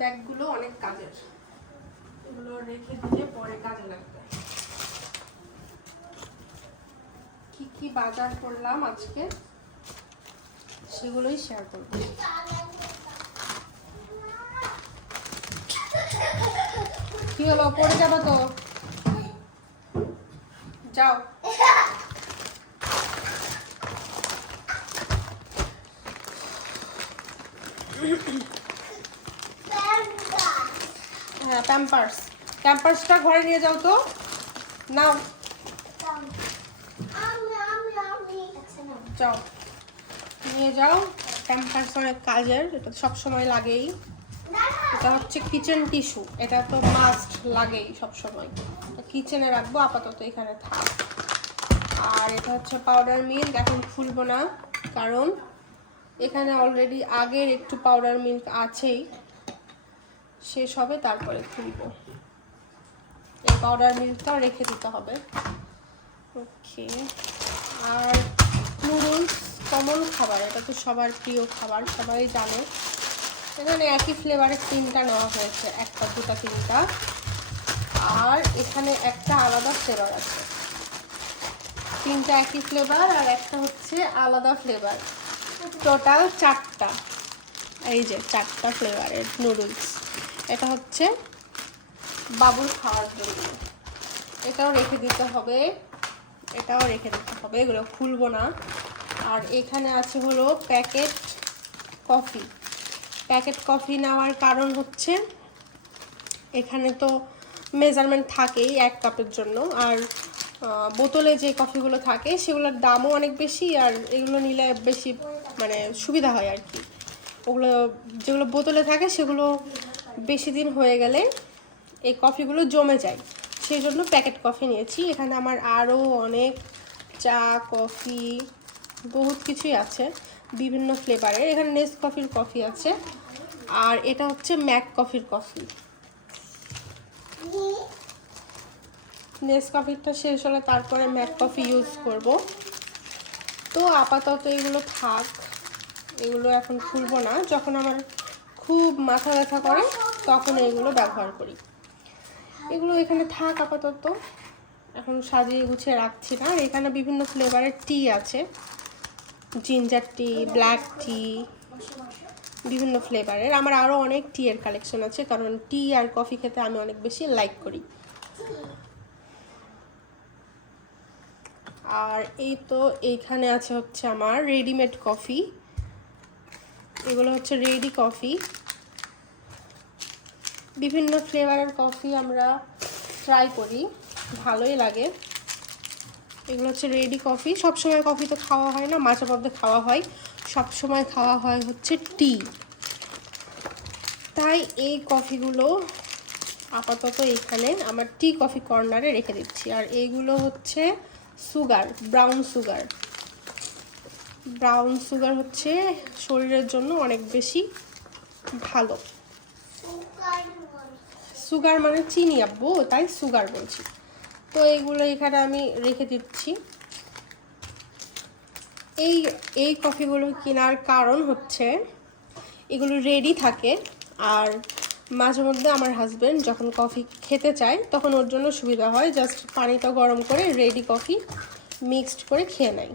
ব্যাগগুলো অনেক কাজের, এগুলো রেখে দিলে পরে কাজে লাগবে। কি কি বাজার করলাম আজকে সেগুলোই শেয়ার করব। কি হলো, পড়ে যাবো তো, যাও। হ্যাঁ, প্যাম্পার্সটা ঘরে নিয়ে যাও তো, নাও যাও, নিয়ে যাও। প্যাম্পার্স অনেক কাজের, এটা সব সময় লাগেই। এটা হচ্ছে কিচেন টিস্যু, এটা তো মাস্ট লাগেই সব সময়। কিচেনে রাখবো, আপাতত এখানে থাক। আর এটা হচ্ছে পাউডার মিল্ক, এখন খুলবো না কারণ এখানে অলরেডি আগের একটু পাউডার মিল্ক আছেই, শেষ হবে তারপরে খুলবো। এই পাউডার মিল্কটাও রেখে দিতে হবে। ওকে, আর নুডলস কমন খাবার, এটা তো সবার প্রিয় খাবার, সবাই জানে। এখানে একই ফ্লেভারের 3টা নেওয়া হয়েছে, 1টা 2টা 3টা, আর এখানে একটা আলাদা ফ্লেভার আছে। 3টা একই ফ্লেভার আর একটা হচ্ছে আলাদা ফ্লেভার, টোটাল 4টা। এই যে 4টা ফ্লেভারের নুডলস। এটা হচ্ছে বাবুর খাওয়ার জন্য, এটাও রেখে দিতে হবে, এটাও রেখে দিতে হবে, এগুলো খুলবো না। আর এখানে আছে হলো প্যাকেট কফি। প্যাকেট কফি নেওয়ার কারণ হচ্ছে এখানে তো মেজারমেন্ট থাকেই 1 কাপের জন্য, আর বোতলে যে কফিগুলো থাকে সেগুলোর দামও অনেক বেশি, আর এগুলো নিলে বেশি মানে সুবিধা হয় আর কি। ওগুলো যেগুলো বোতলে থাকে সেগুলো বেশি দিন হয়ে গেলে এই কফিগুলো জমে যায়, সেই জন্য প্যাকেট কফি নিয়েছি। এখানে আমার আরও অনেক চা, কফি, বহুত কিছুই আছে বিভিন্ন ফ্লেভারের। এখানে নেসকফির কফি আছে, আর এটা হচ্ছে ম্যাক কফির কফি। নেসকফিটা শেষ হলে তারপরে ম্যাক কফি ইউজ করব। তো আপাতত এগুলো থাক, এগুলো এখন খুলবো না। যখন আমার খুব মাথা ব্যথা করে তখন এগুলো ব্যবহার করি। এগুলো এখানে থাক আপাতত, এখন সাজিয়ে গুছিয়ে রাখছি না। আর এখানে বিভিন্ন ফ্লেভারের টি আছে, জিঞ্জার টি, ব্ল্যাক টি, বিভিন্ন ফ্লেভারের। আমার আরও অনেক টি এর কালেকশন আছে, কারণ টি আর কফি খেতে আমি অনেক বেশি লাইক করি। আর এই তো এইখানে আছে হচ্ছে আমার রেডিমেড কফি, এগুলো হচ্ছে রেডি কফি। বিভিন্ন ফ্লেভারের কফি আমরা ট্রাই করি, ভালোই লাগে। এগুলো হচ্ছে রেডি কফি। সবসময় কফি তো খাওয়া হয় না, মাঝে মধ্যে খাওয়া হয়, সবসময় খাওয়া হয় হচ্ছে টি। তাই এই কফিগুলো আপাতত এখানে আমার টি কফি কর্নারে রেখে দিচ্ছি। আর এইগুলো হচ্ছে sugar, brown sugar. Brown sugar হচ্ছে শরীরের জন্য অনেক বেশি ভালো। সুগার মানে চিনি আব্বু, তাই সুগার বলছি। তো এইগুলো এখানে আমি রেখে দিচ্ছি। এই কফিগুলো কেনার কারণ হচ্ছে এগুলো রেডি থাকে, আর মাঝে মধ্যে আমার হাজব্যান্ড যখন কফি খেতে চায় তখন ওর জন্য সুবিধা হয়, জাস্ট পানিটা গরম করে রেডি কফি মিক্সড করে খেয়ে নেয়।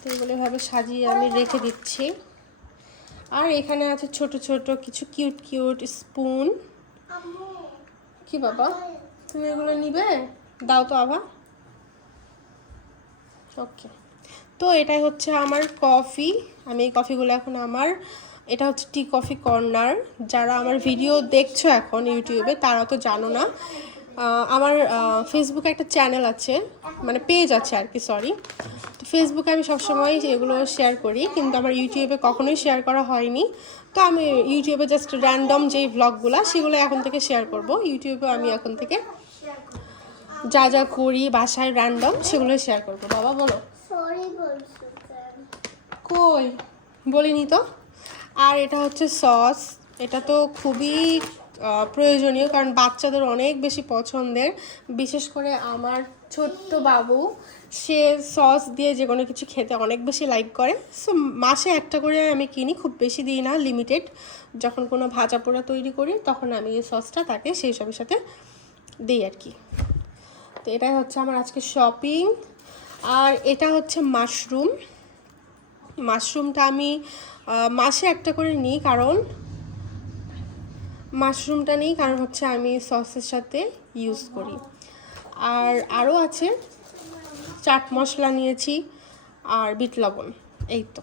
তো এগুলো এভাবে সাজিয়ে আমি রেখে দিচ্ছি। আর এখানে আছে ছোট ছোট কিছু কিউট কিউট স্পুন। কি বাবা, তুমি এগুলো নিবে? দাও তো আভা। ওকে, তো এটাই হচ্ছে আমার কফি। আমি এই কফিগুলো এখন এটা হচ্ছে টি কফি কর্নার। যারা আমার ভিডিও দেখছো এখন ইউটিউবে তারা তো জানো না, আমার ফেসবুকে একটা চ্যানেল আছে, মানে পেজ আছে আর কি, সরি। তো ফেসবুকে আমি সবসময় এগুলো শেয়ার করি, কিন্তু আমার ইউটিউবে কখনোই শেয়ার করা হয়নি। তো আমি ইউটিউবে জাস্ট র্যান্ডম যেই ভ্লগগুলো সেগুলো এখন থেকে শেয়ার করব। ইউটিউবে আমি এখন থেকে যা যা করি বাসায় র্যান্ডম সেগুলো শেয়ার করবো। বাবা বলো। কই বলিনি তো। আর এটা হচ্ছে সস, এটা তো খুবই প্রয়োজনীয়, কারণ বাচ্চাদের অনেক বেশি পছন্দের, বিশেষ করে আমার ছোট্ট বাবু, সে সস দিয়ে যে কোনো কিছু খেতে অনেক বেশি লাইক করে। সো মাসে একটা করে আমি কিনি, খুব বেশি দিই না, লিমিটেড। যখন কোনো ভাজা পোড়া তৈরি করি তখন আমি এই সসটা তাকে সেই সবের সাথে দিই আর কি। তো এটাই হচ্ছে আমার আজকে শপিং। আর এটা হচ্ছে মাশরুমটা আমি মাসে একটা করে নিই, কারণ হচ্ছে আমি সসের সাথে ইউজ করি। আর আরও আছে, চাট মশলা নিয়েছি আর বিট লবণ, এই তো।